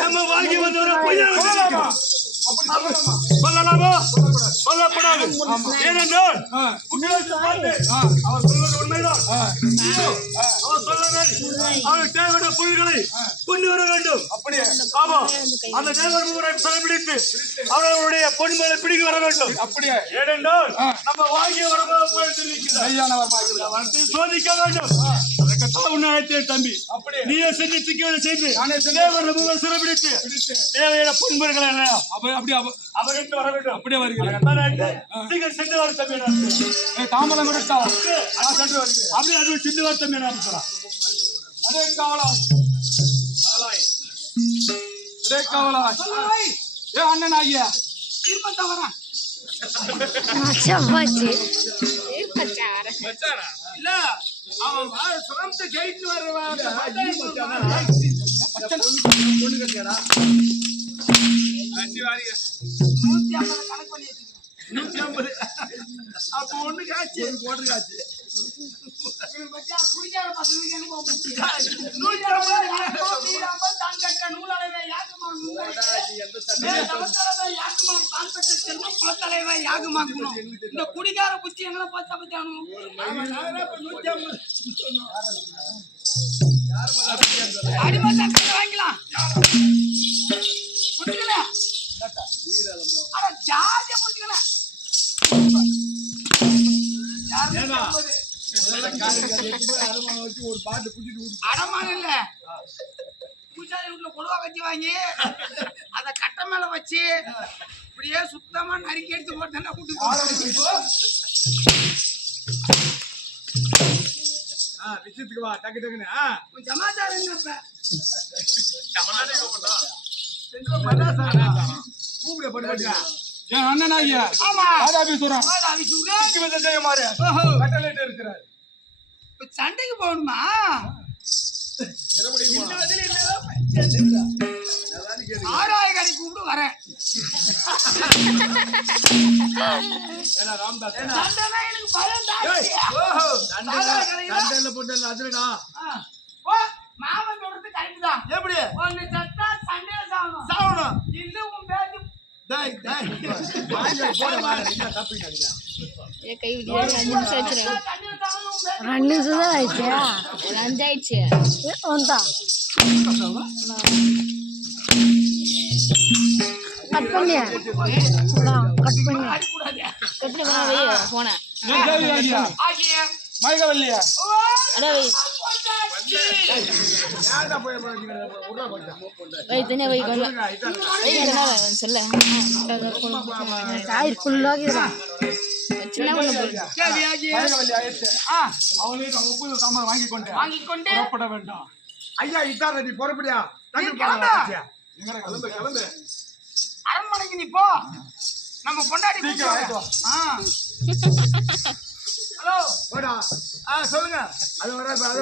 நம்ம வாழ்க்கை வந்து ஒரு பொய்யான சொல்லலாமா? சொல்லக்கூடாது. ஏனென்றால் அவர் சொல்வது உண்மைதான் தேவையான பொருள்களை கொண்டு வர வேண்டும் ஆமா அந்த தேவர் சிறைபிடித்து அவர்களுடைய பொன்மலை பிடிக்க வர வேண்டும் அப்படியே ஏனென்றால் நம்ம வாங்கிய வரமாக சோதிக்க வேண்டும் தம்பி நீயே செஞ்சு திக்கவேலை செய்து தேவர் மூலம் சிறைபிடித்து தேவையான பொன்மல்களை எல்லாம் அப்படியே அவர்களுக்கு வர வேண்டும் அப்படியே வருகிறேன் சென்று வர தம்பி கொடுத்தா சென்று வருகிறேன் வர தம்பி நான் சொல்றேன் அதே காவலாய். அதே காவலாய். ஏ அண்ணன் ஐயா. மச்சான் போச்சு இல்ல அவன் வா- சுரம்த ஜெயிச்சு வருவான். பொண்ணு கட்டியாடா? நூத்தி ஐம்பது கணக்கு பண்ணி வச்சுக்கிறேன் நூத்தி ஐம்பது. அப்ப ஒண்ணு காட்சி போட்டு இந்த குடிகார புத்தி எங்களை பார்த்தா பத்தியானு நூத்தி வாங்கிக்கலாம் புடிச்சுக்கலாம் அட ஜாதியா புடிச்சுக்கலாம் ஒரு பாட்டு குடிச்சிட்டு அடமானம் இல்ல. பூஜாரி வீட்டுல கொடுவா கட்டி வாங்கி அத கட்ட மேல வச்சு இப்படியே சுத்தமா நறுக்கி எடுத்து போட்டேன்னா கூட்டு விஷயத்துக்கு வா டக்கு டக்குன்னு சமாச்சாரம் கூப்பிடு பண்ணு பண்ணு. என் அண்ணன் ஐயா ஆமா. ராதாபி சொல்றான். ஆ, அது சுரே. செய்ய மாறு ஓஹோ. கட்டளையிட்டு இருக்கிறார். சண்டைக்கு போகணுமா? ஆராய கடை கூப்பிட்டு வரேன். எனக்கு பயம். ஓ, மாமன் சொல்றது correct தான். எப்படி? ஒண்ணு செத்தா சண்டையில சாகணும். சாவணும் இல்ல உன் பேத்தி டேய் டேய். வாயில போட வாங்க என்ன தப்பு கிடையாது ஏ கை விட்டு அஞ்சு நிமிஷம் ஆயிடுச்சு ரெண்டு நிமிஷம் தான் ஆயிடுச்சு. ஒரு அஞ்சாயிடுச்சு வந்தா. கட் பண்ணியா? கட் பண்ணி. எப்படி பண்ண போன. ஏன் தேவி ஐயா ஆகிய, மயக்கவல்லியா ஓ, அட வை பொண்டாட்டி. ஏன்டா போய் உள்ள போட்டா வை தனியா வை கொஞ்சம் வை தனியா வை சொல்ல காய் ஃபுல்லாக சின்ன பண்ண போகுது சரி, ஆகிய. மயக்கவல்லி ஆயிடுச்சு. ஆ, அவனுக்கு அவங்க உப்பு சாம்பார் வாங்கி கொண்டு புறப்பட வேண்டாம். ஐயா இதான் நீ புறப்படியா? கிளம்பு. கிளம்பு. அரண்மனைக்கு நீ போ. நம்ம. ஆ. ஹலோ. போடா ஆ சொல்லுங்க. அது வர.